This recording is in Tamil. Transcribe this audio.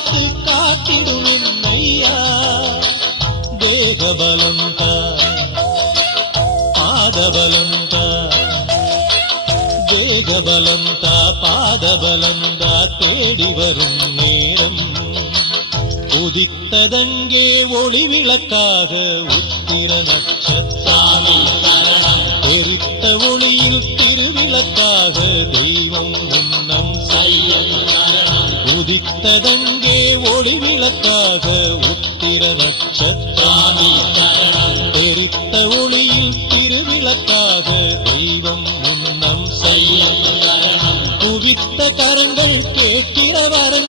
பார்த்து காத்திடும் என்னையா தேகபலந்தா பாதபலந்தா தேகபலந்தா பாதபலந்தா தேடி வரும் நேரம் உதித்ததங்கே ஒளி விளக்காக உத்திர நட்சத்திரம் எரித்த ஒளியில் திருவிளக்காக தெய்வம் உன்னம் செய்யும் உதித்ததங்கே ஒளி விளக்காக உத்திர நட்சத்திரம் எரித்த ஒளி